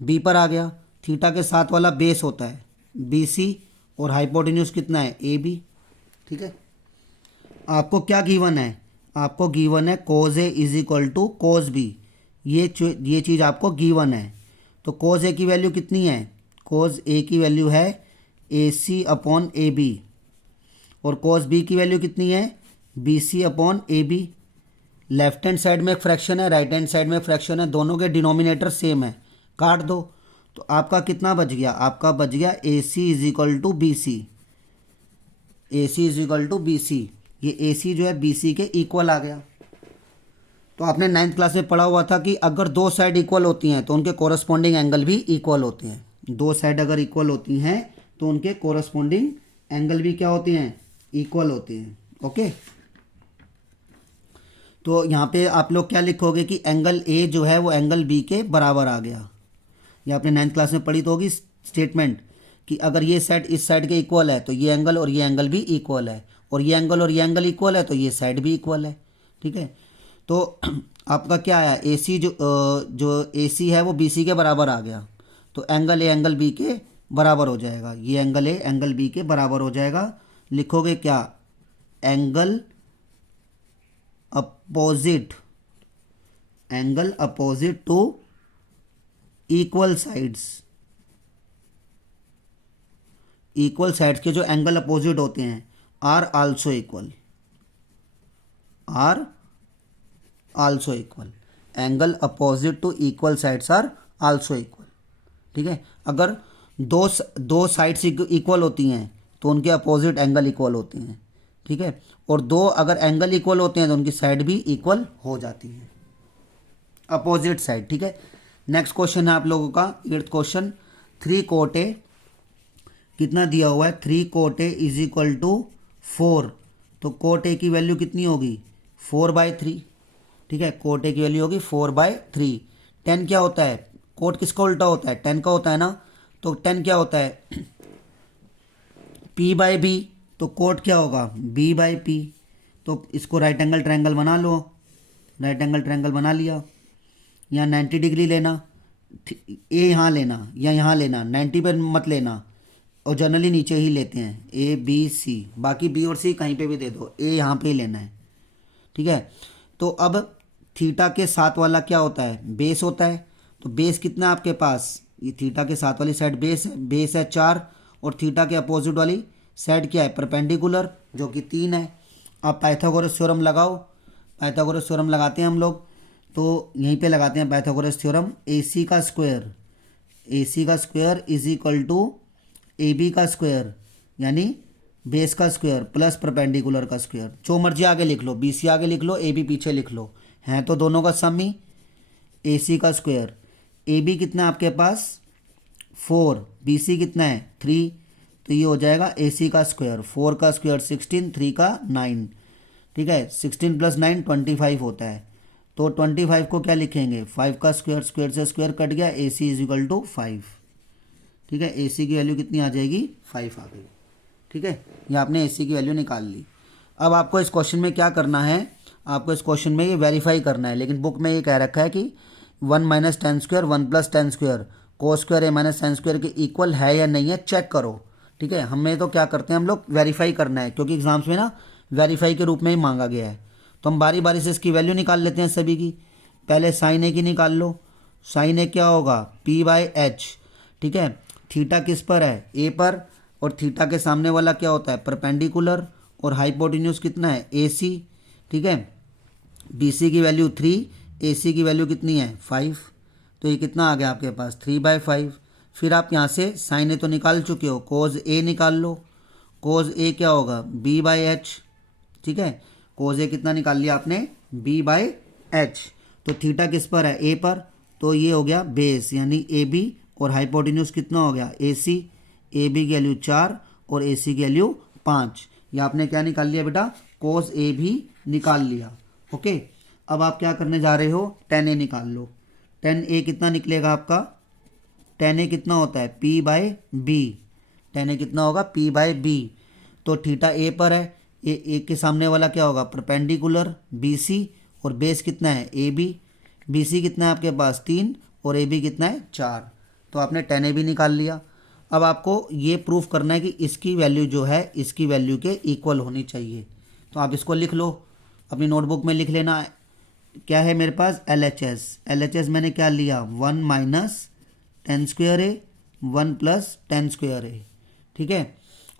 बी पर आ गया। थीटा के साथ वाला बेस होता है बी सी, और हाइपोटेन्यूज कितना है, ए बी। ठीक है, आपको क्या गिवन है, आपको गिवन है cos A is equal to cos B. ये चीज़ आपको गिवन है। तो कोज ए की वैल्यू कितनी है, कोज ए की वैल्यू है ए सी अपॉन ए बी, और कोज बी की वैल्यू कितनी है, B C upon A B. Left hand side में एक फ्रैक्शन है, राइट हैंड साइड में फ्रैक्शन है, दोनों के डिनोमिनेटर सेम है, काट दो। तो आपका कितना बच गया, आपका बच गया A C is equal to B C. A C is equal to B C, ये ए सी जो है बी सी के इक्वल आ गया। तो आपने 9th क्लास में पढ़ा हुआ था कि अगर दो साइड इक्वल होती हैं तो उनके कोरस्पॉन्डिंग एंगल भी इक्वल होते हैं। दो साइड अगर इक्वल होती हैं तो उनके कोरस्पॉन्डिंग एंगल भी क्या होते हैं, इक्वल होते हैं। ओके, तो यहाँ पे आप लोग क्या लिखोगे कि एंगल ए जो है वो एंगल बी के बराबर आ गया। ये आपने 9th क्लास में पढ़ी तो होगी स्टेटमेंट कि अगर ये साइड इस साइड के इक्वल है तो ये एंगल और ये एंगल भी इक्वल है, और ये एंगल और ये एंगल इक्वल है तो ये साइड भी इक्वल है। ठीक है, तो आपका क्या आया, ए सी जो ए सी है वो बी सी के बराबर आ गया, तो एंगल ए एंगल बी के बराबर हो जाएगा। ये एंगल ए एंगल बी के बराबर हो जाएगा। लिखोगे क्या, angle opposite, angle opposite to equal sides. Equal sides के जो एंगल अपोजिट होते हैं are also equal, are also equal. Angle opposite to equal sides are also equal. ठीक है, अगर दो साइड्स इक्वल होती हैं तो उनके अपोजिट एंगल इक्वल होते हैं। ठीक है, और दो अगर एंगल इक्वल होते हैं तो उनकी साइड भी इक्वल हो जाती है, अपोजिट साइड। ठीक है, नेक्स्ट क्वेश्चन है आप लोगों का 8th क्वेश्चन। 3 कोट ए कितना दिया हुआ है, 3 cot A is equal to 4। तो कोट ए की वैल्यू कितनी होगी, 4/3। ठीक है, कोट ए की वैल्यू होगी 4/3। 10 क्या होता है, कोट किसका उल्टा होता है, 10 का होता है ना। तो 10 क्या होता है, P/B। तो कोट क्या होगा, B/P। तो इसको राइट एंगल ट्रायंगल बना लो। राइट एंगल ट्रायंगल बना लिया। यहाँ 90 डिग्री लेना, ए यहाँ लेना या यहाँ लेना, 90 पर मत लेना, और जनरली नीचे ही लेते हैं ए बी सी, बाकी बी और सी कहीं पे भी दे दो, ए यहाँ पे ही लेना है। ठीक है, तो अब थीटा के साथ वाला क्या होता है, बेस होता है। तो बेस कितना है आपके पास, ये थीटा के साथ वाली साइड बेस है 4, और थीटा के अपोजिट वाली साइड क्या है, परपेंडिकुलर, जो कि 3 है। अब पाइथागोरस थ्योरम लगाओ। पाइथागोरस थ्योरम लगाते हैं हम लोग, तो यहीं पे लगाते हैं पाइथागोरस थ्योरम। ए सी का square is equal to A B का स्क्वायर, यानी बेस का स्क्वायर प्लस परपेंडिकुलर का स्क्वायर। जो मर्जी आगे लिख लो, बी सी आगे लिख लो, ए बी पीछे लिख लो, हैं तो दोनों का सम ही। ए सी का स्क्वायर ए बी कितना है आपके पास 4, बी सी कितना है 3, तो ये हो जाएगा ए सी का स्क्वायर, 4 का स्क्वायर 16, 3 का 9, ठीक है। 16 + 9 25 होता है, तो 25 को क्या लिखेंगे 5 का स्क्वायर, स्क्वायर से स्क्वायर कट गया, A C is equal to 5, ठीक है। ए सी की वैल्यू कितनी आ जाएगी 5 आ गई, ठीक है। ये आपने ए सी की वैल्यू निकाल ली। अब आपको इस क्वेश्चन में क्या करना है, आपको इस क्वेश्चन में ये वेरीफाई करना है, लेकिन बुक में ये कह रखा है कि 1 - 10 स्क्वायर 1 + 10 स्क्वायर कोस स्क्वायर ए माइनस साइन स्क्वायर के इक्वल है या नहीं है, चेक करो, ठीक है। हमें तो क्या करते हैं हम लोग वेरीफाई करना है, क्योंकि एग्जाम्स में ना वेरीफाई के रूप में ही मांगा गया है। तो हम बारी बारी से इसकी वैल्यू निकाल लेते हैं सभी की। पहले साइन ए की निकाल लो। साइन ए क्या होगा P/H, ठीक है। थीटा किस पर है ए पर, और थीटा के सामने वाला क्या होता है परपेंडिकुलर, और हाइपोटेन्यूज कितना है AC, ठीक है। BC की वैल्यू 3, AC की वैल्यू कितनी है 5, तो ये कितना आ गया आपके पास 3/5। फिर आप यहाँ से साइन ए तो निकाल चुके हो, कोज ए निकाल लो। कोज ए क्या होगा B/H, ठीक है। कोज ए कितना निकाल लिया आपने B/H। तो थीटा किस पर है ए पर, तो ये हो गया बेस यानी AB, और हाइपोटेन्यूज कितना हो गया AC। AB की वैल्यू 4 और AC की वैल्यू 5। ये आपने क्या निकाल लिया बेटा कोस ए भी निकाल लिया, ओके। अब आप क्या करने जा रहे हो tan A निकाल लो। tan A कितना निकलेगा आपका, tan A कितना होता है P/B, tan A कितना होगा P/B। तो थीटा ए पर है, ए के सामने वाला क्या होगा परपेंडिकुलर BC, और बेस कितना है AB। BC कितना है आपके पास 3 और AB कितना है 4, तो आपने tan A भी निकाल लिया। अब आपको ये प्रूफ करना है कि इसकी वैल्यू जो है इसकी वैल्यू के इक्वल होनी चाहिए, तो आप इसको लिख लो, अपनी नोटबुक में लिख लेना। क्या है मेरे पास LHS मैंने क्या लिया 1 - 10 स्क्वायर ए 1 + 10 स्क्वायर ए, ठीक है।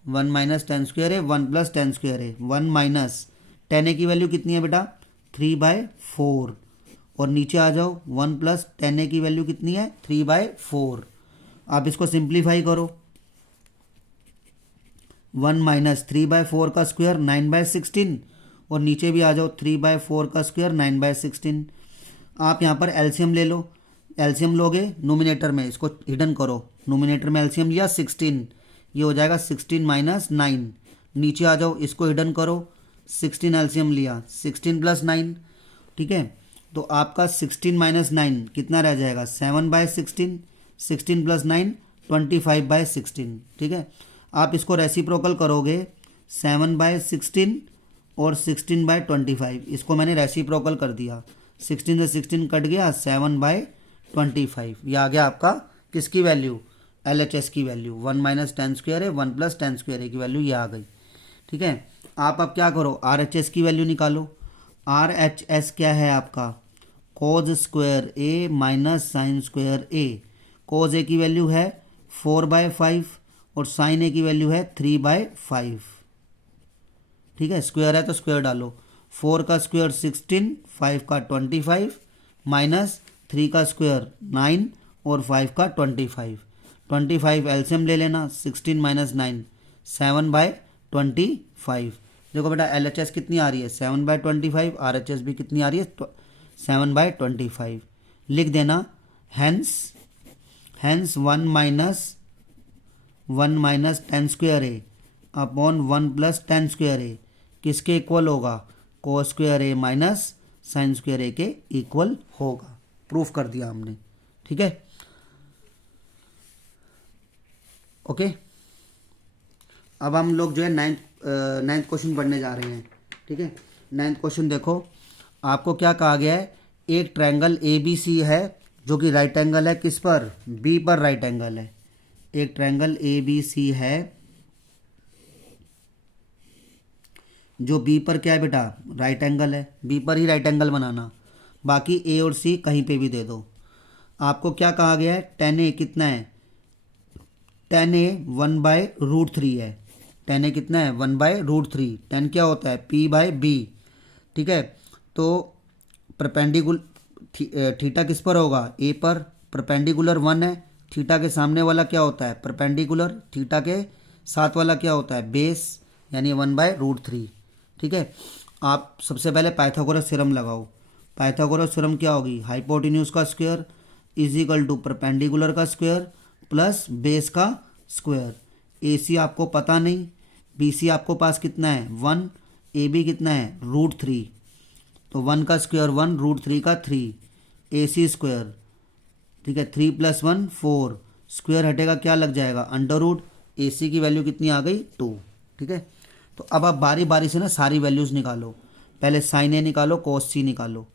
1 - 10 square A 1 + 10 square A, 1 minus tan A की वैल्यू कितनी है बेटा 3/4, और नीचे आ जाओ 1 + tan A की वैल्यू कितनी है 3/4। आप इसको सिंप्लीफाई करो, 1 - 3/4 का स्क्वायर 9/16, और नीचे भी आ जाओ 3/4 का स्क्वायर 9/16। आप यहाँ पर एलसीएम ले लो, एलसीएम लोगे नोमिनेटर में, इसको हिडन करो, नोमिनेटर में एलसीएम लिया 16, ये हो जाएगा 16 - 9। नीचे आ जाओ इसको हिडन करो, 16 एलसीएम लिया 16 + 9, ठीक है। तो आपका 16 - 9 कितना रह जाएगा 7/16, 16 + 9 25/16, ठीक है। आप इसको रेसिप्रोकल करोगे 7/16 और 16/25, इसको मैंने रेसिप्रोकल कर दिया, 16 से 16 कट गया 7/25, ये आ गया आपका किसकी वैल्यू LHS की वैल्यू। 1 - 10 स्क्वायर है 1 + 10 स्क्वायर है की वैल्यू ये आ गई, ठीक है। आप अब क्या करो RHS की वैल्यू निकालो। RHS क्या है आपका कोज स्क्वायर ए माइनस साइन स्क्वायर ए। कोज ए की वैल्यू है 4/5 और साइन ए की वैल्यू है 3/5, ठीक है। स्क्वायर है तो स्क्वायर डालो, 4 का स्क्वायर 16, 5 का 25, माइनस 3 का स्क्वायर 9 और 5 का 25 एलसीएम ले लेना, 16 - 9 7/25। देखो बेटा LHS कितनी आ रही है 7/25, RHS भी कितनी आ रही है 7/25। लिख देना हेंस 1 - 10 स्क्वायर ए अपॉन 1 + 10 स्क्वायर ए किसके इक्वल होगा कोस स्क्वायर ए माइनस साइन स्क्वायर ए के इक्वल होगा। प्रूफ कर दिया हमने, ठीक है, ओके। अब हम लोग जो है नाइन्थ क्वेश्चन पढ़ने जा रहे हैं, ठीक है। नाइन्थ क्वेश्चन देखो, आपको क्या कहा गया है, एक ट्रायंगल ABC है जो कि राइट एंगल है किस पर B पर राइट एंगल है। एक ट्रायंगल ABC है जो B पर क्या है बेटा राइट एंगल है, B पर ही राइट एंगल बनाना, बाकी A और C कहीं पे भी दे दो। आपको क्या कहा गया है tan A कितना है, tan A 1/√3 है, tan A कितना है 1/√3। tan क्या होता है P/B, ठीक है। तो परपेंडिकुलर थीटा किस पर होगा A पर, परपेंडिकुलर 1 है, थीटा के सामने वाला क्या होता है परपेंडिकुलर, थीटा के साथ वाला क्या होता है बेस, यानी 1/√3, ठीक है। आप सबसे पहले पाइथागोरस थ्योरम लगाओ। पाइथागोरस थ्योरम क्या होगी हाइपोटेन्यूज का square is equal to perpendicular का स्क्वायर प्लस बेस का स्क्वायर। ए सी आपको पता नहीं, बी सी आपको पास कितना है 1, ए बी कितना है √3, तो 1 का स्क्वायर 1, √3 का 3, ए सी स्क्वायर, ठीक है 3 + 1 4, स्क्वायर हटेगा क्या लग जाएगा √, ए सी की वैल्यू कितनी आ गई 2। ठीक है, तो अब आप बारी बारी से ना सारी वैल्यूज़ निकालो। पहले साइन ए निकालो, कॉस सी निकालो।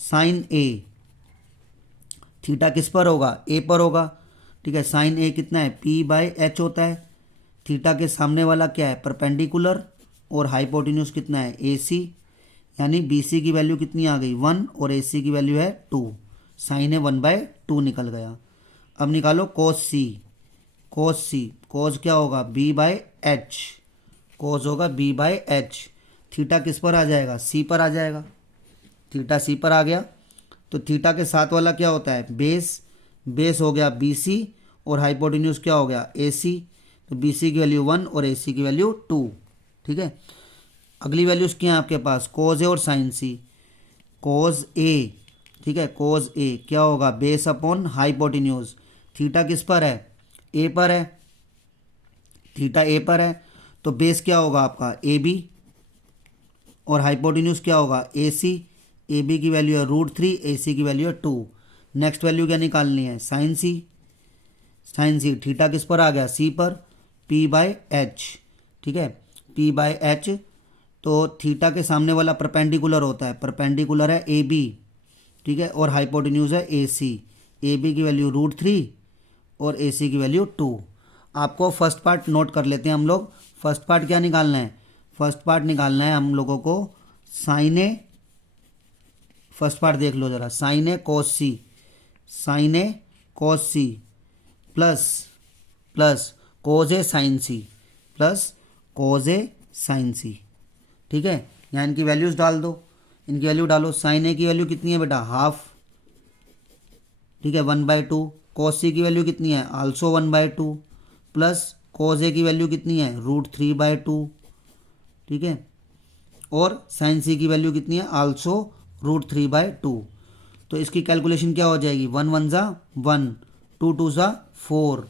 साइन ए, थीटा किस पर होगा ए पर होगा, ठीक है। साइन ए कितना है p/h होता है। थीटा के सामने वाला क्या है परपेंडिकुलर, और हाइपोटेन्यूज कितना है ए सी, यानी बी सी की वैल्यू कितनी आ गई 1 और ए सी की वैल्यू है 2। साइन ए 1/2 निकल गया। अब निकालो कॉस सी। कॉस सी, कॉस क्या होगा b/h, कॉस होगा b/h। थीटा किस पर आ जाएगा सी पर आ जाएगा, थीटा सी पर आ गया। तो थीटा के साथ वाला क्या होता है बेस, बेस हो गया बी सी, और हाइपोटेन्यूज क्या हो गया ए सी। तो बी सी की वैल्यू 1 और ए सी की वैल्यू 2। ठीक है, अगली वैल्यूज क्या है आपके पास कोज ए और साइन सी। कोज ए, ठीक है, कोज ए क्या होगा बेस अपॉन हाइपोटेन्यूज। थीटा किस पर है ए पर है, थीटा ए पर है, तो बेस क्या होगा आपका ए बी, और हाइपोटेन्यूज क्या होगा ए सी। ए बी की वैल्यू है √3, ए सी की वैल्यू है 2। नेक्स्ट वैल्यू क्या निकालनी है साइन सी। साइन सी, थीटा किस पर आ गया सी पर, p/h, ठीक है p/h। तो थीटा के सामने वाला परपेंडिकुलर होता है, परपेंडिकुलर है ए बी, ठीक है, और हाइपोटेन्यूज है ए सी। ए बी की वैल्यू √3 और ए सी की वैल्यू 2। आपको फर्स्ट पार्ट नोट कर लेते हैं हम लोग। फर्स्ट पार्ट क्या निकालना है, फर्स्ट पार्ट निकालना है हम लोगों को साइन ए, फर्स्ट पार्ट देख लो ज़रा, साइन ए कॉस सी, साइन ए कॉस सी प्लस प्लस कोज ए साइन सी प्लस कोज ए साइन सी। ठीक है, यहाँ इनकी वैल्यूज़ डाल दो, इनकी वैल्यू डालो। साइन ए की वैल्यू कितनी है बेटा हाफ, ठीक है 1/2। कॉस सी की वैल्यू कितनी है आल्सो 1/2, प्लस कोज ए की वैल्यू कितनी है √3/2, ठीक है, और साइन सी की वैल्यू कितनी है आल्सो √3/2। तो इसकी कैलकुलेशन क्या हो जाएगी 1 1 ज़ा 1, 2 2 ज़ा 4,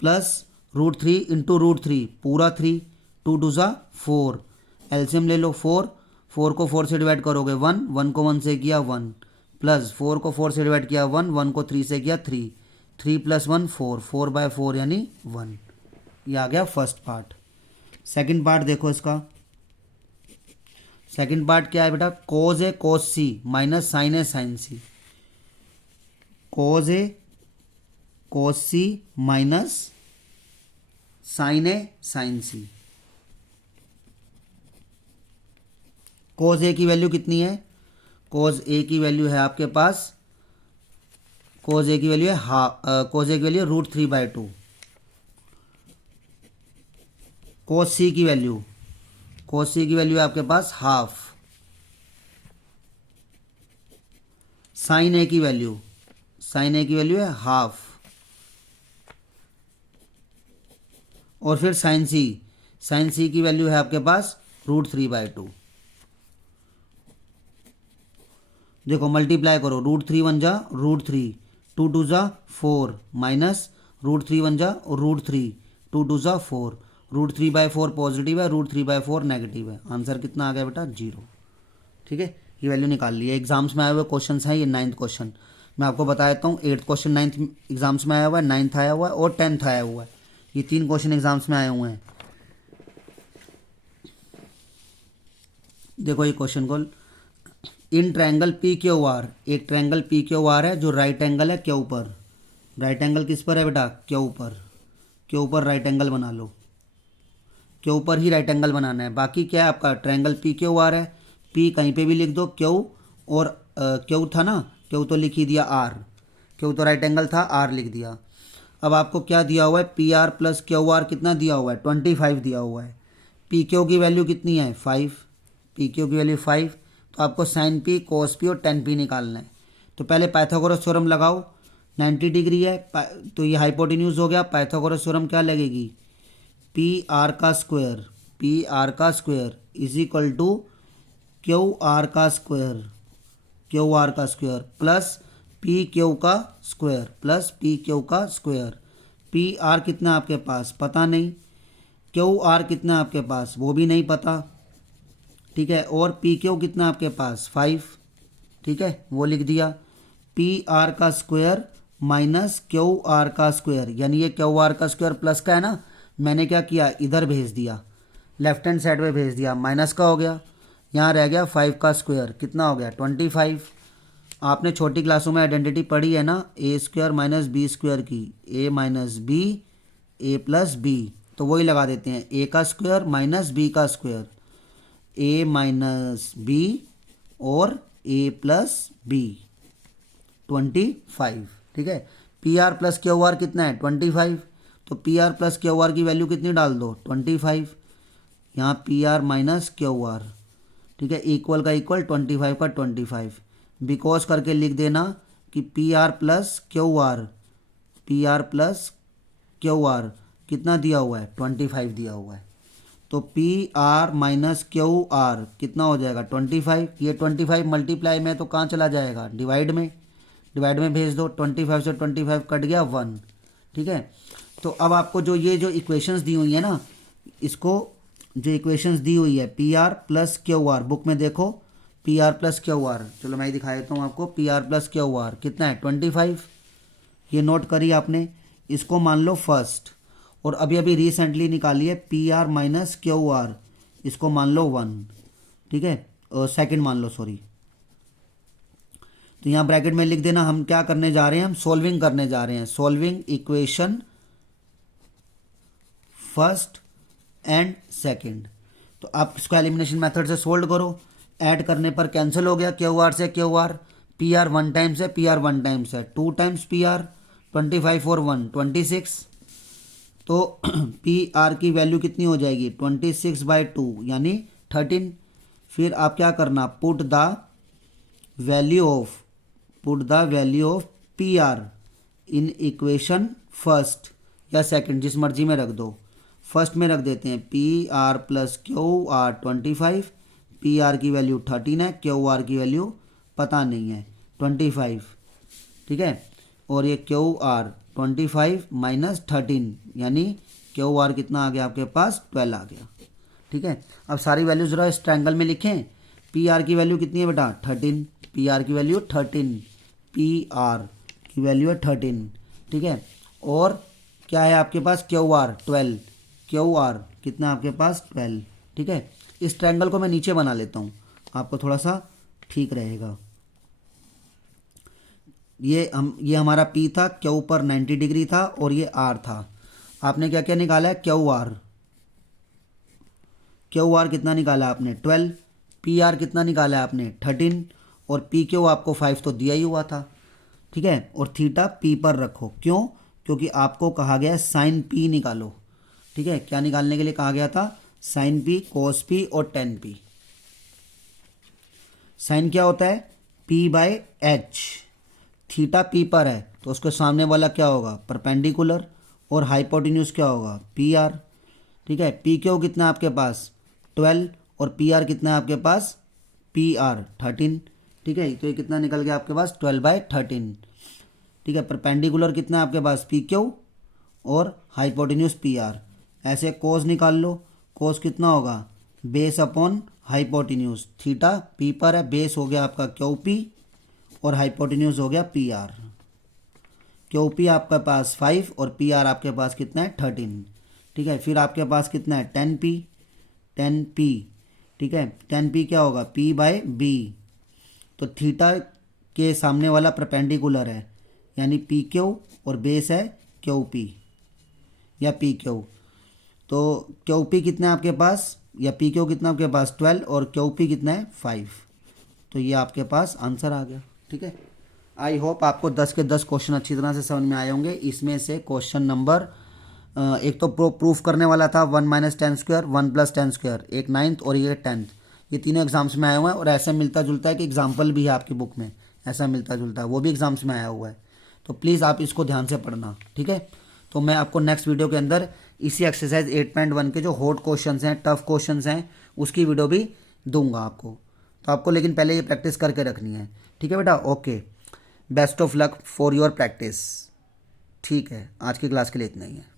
प्लस √3 इंटू √3 पूरा 3, 2 2 ज़ा 4, एलसीएम ले लो 4, 4 को 4 से डिवाइड करोगे 1, 1 को 1 से किया 1, प्लस 4 को 4 से डिवाइड किया 1, 1 को 3 से किया 3, 3 + 1 4, 4/4 यानी 1। ये आ गया फर्स्ट पार्ट। सेकंड पार्ट देखो इसका, सेकंड पार्ट क्या है बेटा कोज ए कोस सी माइनस साइन ए साइन सी। कोज ए कोस सी माइनस साइन ए साइन सी। कोज ए की वैल्यू कितनी है, कोज ए की वैल्यू है आपके पास, कोज ए की वैल्यू है कोज ए की वैल्यू √3/2। कोस सी की वैल्यू, कोस सी की वैल्यू है आपके पास हाफ। साइन ए की वैल्यू, साइन ए की वैल्यू है हाफ, और फिर साइन सी, साइन सी की वैल्यू है आपके पास √3/2। देखो मल्टीप्लाई करो, √3 1 जा √3, 2 2 जा 4, माइनस √3 1 जा √3, 2 2 जा 4, √3/4 पॉजिटिव है, √3/4 नेगेटिव है। आंसर कितना आ गया बेटा 0। ठीक है, ये वैल्यू निकाल ली है। एग्जाम्स में आए हुए क्वेश्चन हैं, ये 9th क्वेश्चन मैं आपको बता देता हूँ। 8th क्वेश्चन 9th एग्जाम्स में आया हुआ है, 9th आया हुआ है और 10th आया हुआ है। ये 3 क्वेश्चन एग्जाम्स में आए हुए हैं। देखो ये क्वेश्चन को, in triangle P Q R, एक ट्रायंगल पी क्यू आर है जो राइट एंगल है क्यू पर। राइट एंगल किस पर है बेटा क्यू पर, क्यू पर राइट एंगल बना लो, क्यू पर ही राइट एंगल बनाना है। बाकी क्या है आपका ट्रायंगल पी क्यू आर है, पी कहीं पे भी लिख दो क्यू, और क्यू था ना, क्यू तो लिख ही दिया आर, क्यू तो राइट एंगल था आर लिख दिया। अब आपको क्या दिया हुआ है P R plus Q R कितना दिया हुआ है 25 दिया हुआ है। पी क्यू की वैल्यू कितनी है 5, पी क्यू की वैल्यू 5, तो आपको साइन पी कोस पी और टेन पी निकालना है। तो पहले पाइथागोरस थ्योरम लगाओ, 90 डिग्री है तो ये हाइपोटेन्यूज हो गया। पाइथागोरस थ्योरम क्या लगेगी पी आर का स्क्वायर, पी आर का square is equal to Q R का स्क्वायर, क्यू आर का स्क्वायर प्लस पी क्यू का स्क्वायर प्लस पी क्यू का स्क्वायर। पी आर कितना आपके पास पता नहीं, क्यू आर कितना आपके पास वो भी नहीं पता, ठीक है। और पी क्यू कितना आपके पास 5, ठीक है, वो लिख दिया। पी आर का स्क्वायर माइनस क्यू आर का स्क्वायर, यानी ये क्यू आर का स्क्वायर प्लस का है ना, मैंने क्या किया इधर भेज दिया, लेफ्ट हैंड साइड में भेज दिया, माइनस का हो गया। यहाँ रह गया 5 का स्क्वायर, कितना हो गया 25। आपने छोटी क्लासों में आइडेंटिटी पढ़ी है ना, ए स्क्वायर माइनस बी स्क्वायर की, ए माइनस बी ए प्लस बी, तो वही लगा देते हैं, ए का स्क्वायर माइनस बी का स्क्वायर, ए माइनस बी और ए प्लस बी 25, ठीक है। P R plus Q R कितना है 25, तो P R plus Q R की वैल्यू कितनी डाल दो 25, यहाँ P R minus Q R, ठीक है, इक्वल का इक्वल 25 का 25, बिकॉज करके लिख देना कि P R plus Q R, P R plus Q R कितना दिया हुआ है 25 दिया हुआ है, तो P R minus Q R कितना हो जाएगा 25। ये 25 मल्टीप्लाई में तो कहाँ चला जाएगा डिवाइड में, डिवाइड में भेज दो, 25 से 25 कट गया 1, ठीक है। तो अब आपको जो ये जो इक्वेशंस दी हुई है ना, इसको जो इक्वेशंस दी हुई है P R plus Q R, book में देखो P R plus Q R, चलो मैं दिखा देता हूँ आपको, P R plus Q R कितना है 25, ये नोट करिए आपने, इसको मान लो फर्स्ट, और अभी अभी रिसेंटली निकाली है P R minus Q R, इसको मान लो 1, ठीक है, सेकंड मान लो सॉरी। तो यहाँ ब्रैकेट में लिख देना, हम क्या करने जा रहे हैं, हम सॉल्विंग करने जा रहे हैं, solving equation first and second. तो आप इसको एलिमिनेशन मेथड से सोल्व करो, ऐड करने पर कैंसिल हो गया क्यू आर से Q R, P R 1 times है, पी आर 1 टाइम्स है, 2 टाइम्स पी आर, 25 और 1 26, तो पी आर की वैल्यू कितनी हो जाएगी 26/2 यानी 13। फिर आप क्या करना, put the value of P R in equation first या सेकंड, जिस मर्जी में रख दो, फर्स्ट में रख देते हैं P R plus Q R 25, P R की वैल्यू 13 है, क्यू आर की वैल्यू पता नहीं है 25, ठीक है, और ये क्यू आर 25 माइनस 13 यानी क्यू आर कितना आ गया आपके पास 12 आ गया, ठीक है। अब सारी वैल्यू ज़रा इस ट्रायंगल में लिखें, पी आर की वैल्यू कितनी है बेटा 13, पी आर की वैल्यू 13, पी आर की वैल्यू है 13, ठीक है, और क्या है आपके पास क्यू आर 12, क्यू आर कितना आपके पास 12, ठीक है। इस ट्रायंगल को मैं नीचे बना लेता हूँ, आपको थोड़ा सा ठीक रहेगा। ये हमारा P था, क्यू पर 90 डिग्री था और ये R था। आपने क्या क्या निकाला है क्यू आर कितना निकाला आपने 12, पी आर कितना निकाला है आपने 13, और पी क्यू आपको 5 तो दिया ही हुआ था, ठीक है। और थीटा P पर रखो, क्यों, क्योंकि आपको कहा गया है साइन P निकालो, ठीक है। क्या निकालने के लिए कहा गया था, साइन P, कोस P और टेन P। साइन क्या होता है P/H, थीटा P पर है तो उसके सामने वाला क्या होगा परपेंडिकुलर, और हाइपोटेन्यूज क्या होगा PR, ठीक है। पी क्यू कितना है आपके पास 12 और पी आर कितना है आपके पास PR 13, ठीक है। तो ये कितना निकल गया आपके पास 12/13, ठीक है। परपेंडिकुलर कितना है आपके पास PQ और हाइपोटेन्यूज PR। ऐसे कोस निकाल लो, कोस कितना होगा base upon hypotenuse, theta P पर है, बेस हो गया आपका QP और हाइपोटेन्यूज हो गया PR। QP आपके पास 5 और PR आपके पास कितना है 13, ठीक है। फिर आपके पास कितना है 10P, ठीक है। 10P क्या होगा P/B, तो थीटा के सामने वाला परपेंडिकुलर है यानी PQ और बेस है QP या PQ, तो QP कितना है आपके पास या PQ कितना आपके पास 12 और QP कितना है 5, तो ये आपके पास आंसर आ गया, ठीक है। आई होप आपको 10 के 10 क्वेश्चन अच्छी तरह से समझ में आए होंगे। इसमें से क्वेश्चन नंबर एक तो प्रूफ करने वाला था 1 - 10 स्क्वायर, 1 + 10 स्क्वायर, एक 9th और ये 10th, ये तीनों एग्जाम्स में आए हुए हैं। और ऐसा मिलता जुलता है कि एग्जाम्पल भी है आपकी बुक में, ऐसा मिलता जुलता है, वो भी एग्जाम्स में आया हुआ है। तो प्लीज़ आप इसको ध्यान से पढ़ना, ठीक है। तो मैं आपको नेक्स्ट वीडियो के अंदर इसी एक्सरसाइज 8.1 के जो हॉट क्वेश्चंस हैं, टफ क्वेश्चंस हैं, उसकी वीडियो भी दूंगा आपको। तो आपको लेकिन पहले ये प्रैक्टिस करके रखनी है, ठीक है बेटा। Okay, best of luck for your practice. ठीक है, आज की क्लास के लिए इतना ही है।